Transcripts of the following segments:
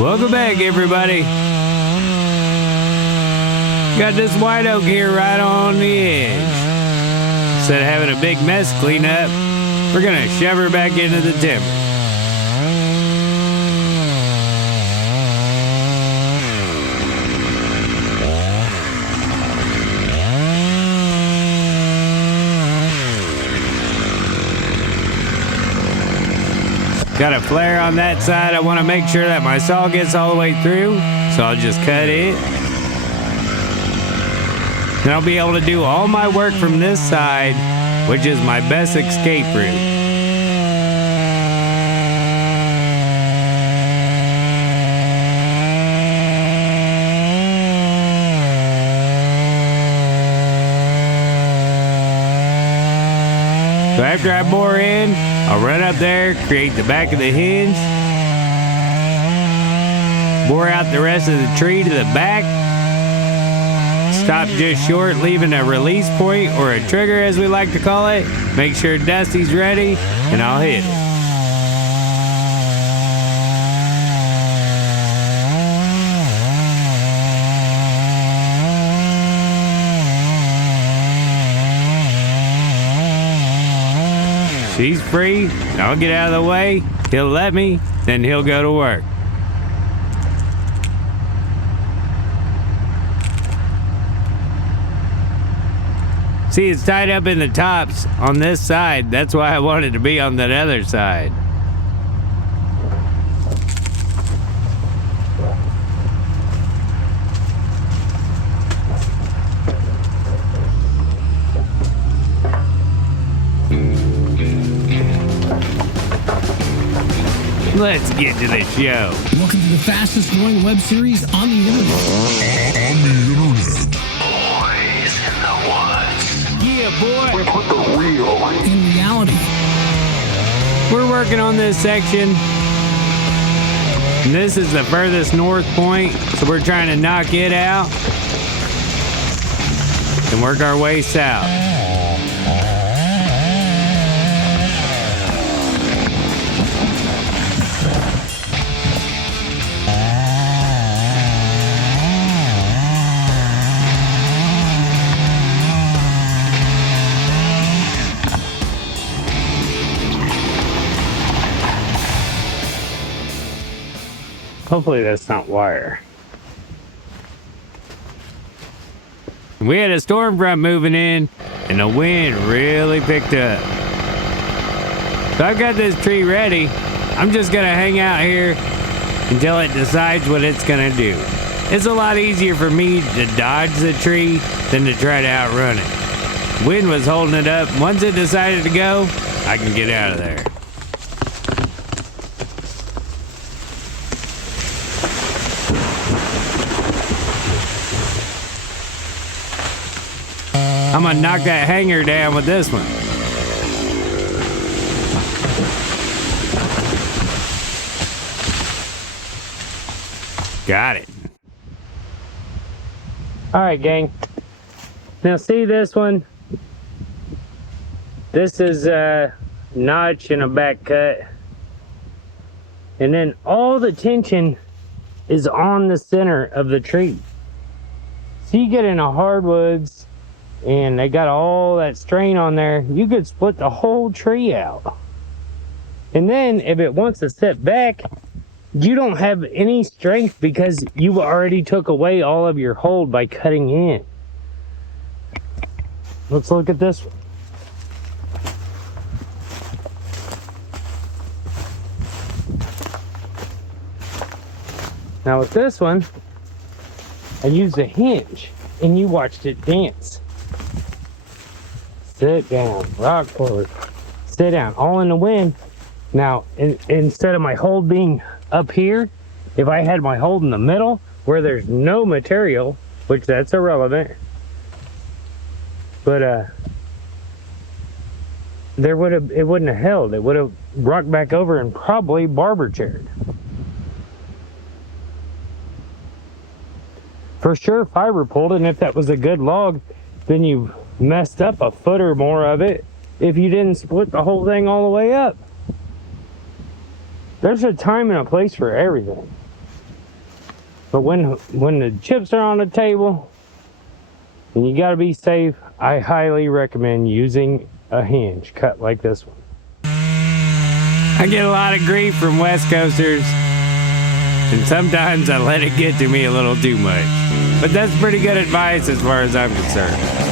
Welcome back, everybody. Got this white oak here right on the edge. Instead of having a big mess clean up, we're gonna shove her back into the timber. Got a flare on that side. I want to make sure that my saw gets all the way through, so I'll just cut it. Then I'll be able to do all my work from this side, which is my best escape route. So after I bore in, I'll run up there, create the back of the hinge, bore out the rest of the tree to the back, stop just short, leaving a release point or a trigger as we like to call it. Make sure Dusty's ready, and I'll hit it. She's free, I'll get out of the way, he'll let me, then he'll go to work. See, it's tied up in the tops on this side, that's why I wanted to be on that other side. Let's get to the show. Welcome to the fastest growing web series on the internet. Boys in the woods. Yeah, boy. We put the real In reality. We're working on this section. And this is the furthest north point, so we're trying to knock it out and work our way south. Hopefully that's not wire. We had a storm front moving in, and the wind really picked up. So I've got this tree ready. I'm just gonna hang out here until it decides what it's gonna do. It's a lot easier for me to dodge the tree than to try to outrun it. Wind was holding it up. Once it decided to go, I can get out of there. I'm gonna knock that hanger down with this one. Got it. All right, gang. Now see this one? This is a notch and a back cut. And then all the tension is on the center of the tree. So you get into hardwoods, and they got all that strain on there, you could split the whole tree out. And then if it wants to sit back, you don't have any strength because you already took away all of your hold by cutting in. Let's look at this one. Now with this one, I used a hinge, and you watched it dance. Sit down, rock forward, sit down, all in the wind. Now, instead of my hold being up here, if I had my hold in the middle where there's no material, which that's irrelevant, but it wouldn't have held. It would have rocked back over and probably barber chaired. For sure, fiber pulled, and if that was a good log, then you messed up a foot or more of it if you didn't split the whole thing all the way up. There's a time and a place for everything. But when the chips are on the table and you gotta be safe, I highly recommend using a hinge cut like this one. I get a lot of grief from West Coasters, and sometimes I let it get to me a little too much. But that's pretty good advice as far as I'm concerned.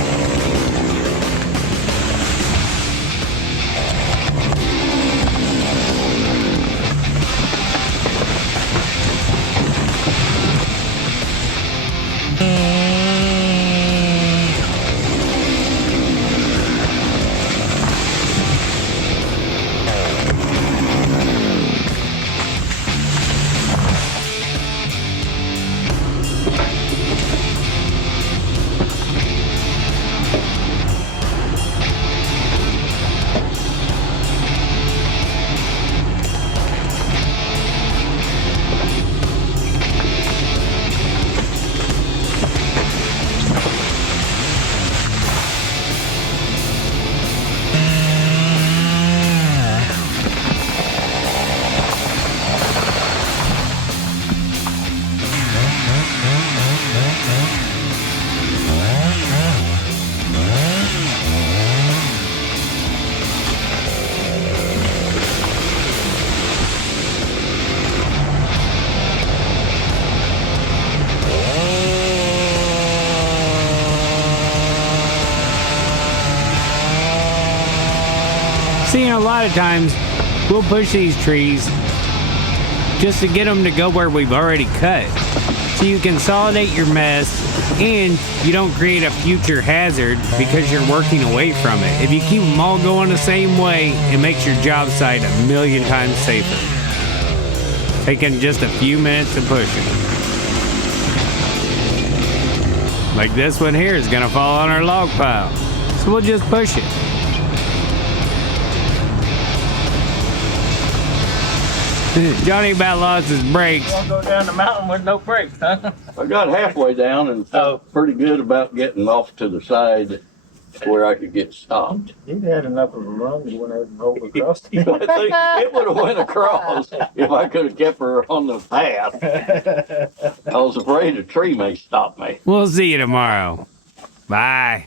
See, a lot of times we'll push these trees just to get them to go where we've already cut. So you consolidate your mess and you don't create a future hazard because you're working away from it. If you keep them all going the same way, it makes your job site a million times safer. Taking just a few minutes to push it. Like this one here is gonna fall on our log pile. So we'll just push it. Johnny about lost his brakes. You want to go down the mountain with no brakes, huh? I got halfway down and felt pretty good about getting off to the side where I could get stopped. You'd had enough of a run. You went ahead and rolled across. I think it would have went across if I could have kept her on the path. I was afraid a tree may stop me. We'll see you tomorrow. Bye.